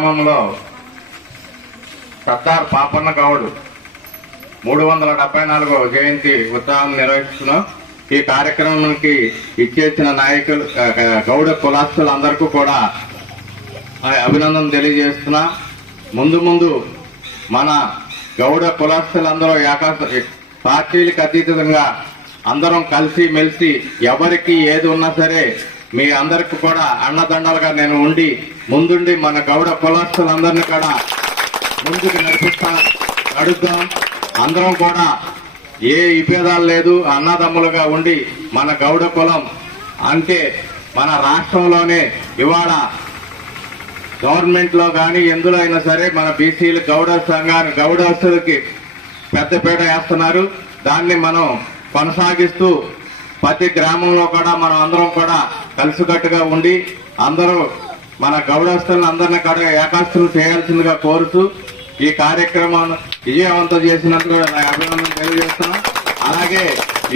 గ్రామంలో సర్దార్ పాపన్న గౌడ్ మూడు వందల డెబ్బై నాలుగో జయంతి ఉత్సవం నిర్వహిస్తున్నాం ఈ కార్యక్రమానికి ఇచ్చేసిన నాయకులు గౌడ కులాస్తులందరికీ కూడా అభినందన తెలియజేస్తున్నా. ముందు ముందు మన గౌడ కులాస్తులందరూ ఏకాశ పార్టీలకు అతీతంగా అందరం కలిసి మెలిసి ఎవరికి ఏది ఉన్నా సరే మీ అందరికి కూడా అన్నదండలుగా నేను ఉండి ముందుండి మన గౌడ కులాస్తులందరినీ కూడా ముందుకు నడిపిస్తా నడుద్దాం. అందరం కూడా ఏ విభేదాలు లేదు అన్నదమ్ములుగా ఉండి మన గౌడ కులం అంటే మన రాష్ట్రంలోనే ఇవాళ గవర్నమెంట్లో కానీ ఎందులో అయినా సరే మన బీసీలు గౌడ సంఘాన్ని గౌడస్తులకి పెద్దపీట వేస్తున్నారు. దాన్ని మనం కొనసాగిస్తూ ప్రతి గ్రామంలో కూడా మనం అందరం కూడా కలిసికట్టుగా ఉండి అందరూ మన గౌడస్తులను అందరినీ కడగ ఏకాస్తులు చేయాల్సిందిగా కోరుతూ ఈ కార్యక్రమాన్ని విజయవంతం చేసినందుకు నా అభినందన తెలియజేస్తున్నాం. అలాగే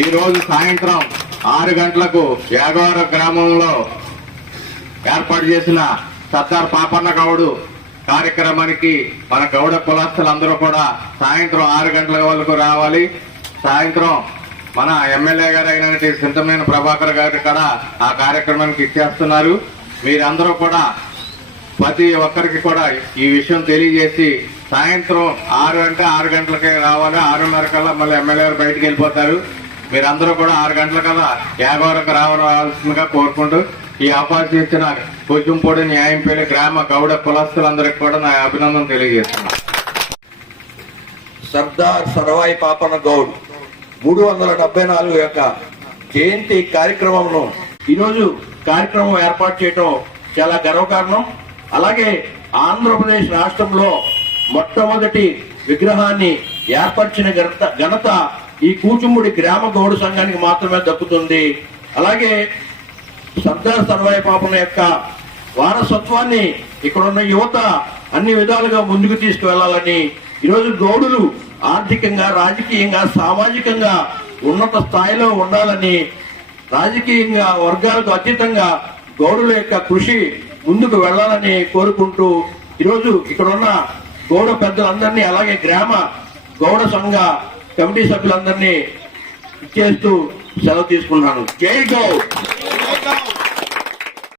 ఈ రోజు సాయంత్రం ఆరు గంటలకు యాగవర గ్రామంలో ఏర్పాటు చేసిన సర్దార్ పాపన్న గౌడు కార్యక్రమానికి మన గౌడ కులాస్తులందరూ కూడా సాయంత్రం ఆరు గంటల వరకు రావాలి. సాయంత్రం మన ఎమ్మెల్యే గారు అయినటువంటి సింతమైన ప్రభాకర్ గారు కూడా ఆ కార్యక్రమానికి ఇచ్చేస్తున్నారు. మీరందరూ కూడా ప్రతి ఒక్కరికి కూడా ఈ విషయం తెలియజేసి సాయంత్రం ఆరు అంటే ఆరు గంటలకే రావాలి. ఆరున్నర కల్లా మళ్ళీ ఎమ్మెల్యే గారు బయటకు వెళ్ళిపోతారు. మీరందరూ కూడా ఆరు గంటల కల్లా యాగవరకు రావాల్సిందిగా కోరుకుంటూ ఈ అవకాశం ఇచ్చిన కొంచెంపూడి న్యాయంపల్లి గ్రామ గౌడ కులస్తులందరికీ కూడా నా అభినందన తెలియజేస్తున్నాను సర్దార్ సరవాయి పాపన గౌడ్ మూడు వందల డెబ్బై నాలుగు యొక్క జయంతి కార్యక్రమంలో ఈరోజు కార్యక్రమం ఏర్పాటు చేయడం చాలా గర్వకారణం అలాగే ఆంధ్రప్రదేశ్ రాష్ట్రంలో మొట్టమొదటి విగ్రహాన్ని ఏర్పరిచిన ఘనత ఘనత ఈ కూచుముడి గ్రామ గౌడు సంఘానికి మాత్రమే దక్కుతుంది. అలాగే సర్దార్ సర్వాయి పాపన యొక్క వారసత్వాన్ని ఇక్కడ ఉన్న యువత అన్ని విధాలుగా ముందుకు తీసుకువెళ్ళాలని ఈరోజు గౌడులు ఆర్థికంగా రాజకీయంగా సామాజికంగా ఉన్నత స్థాయిలో ఉండాలని రాజకీయంగా వర్గాలకు అతీతంగా గౌడుల యొక్క కృషి ముందుకు వెళ్ళాలని కోరుకుంటూ ఈరోజు ఇక్కడున్న గౌడ పెద్దలందరినీ అలాగే గ్రామ గౌడ సంఘ కమిటీ సభ్యులందరినీ ఇచ్చేస్తూ సెలవు తీసుకున్నాను జై గౌడ్!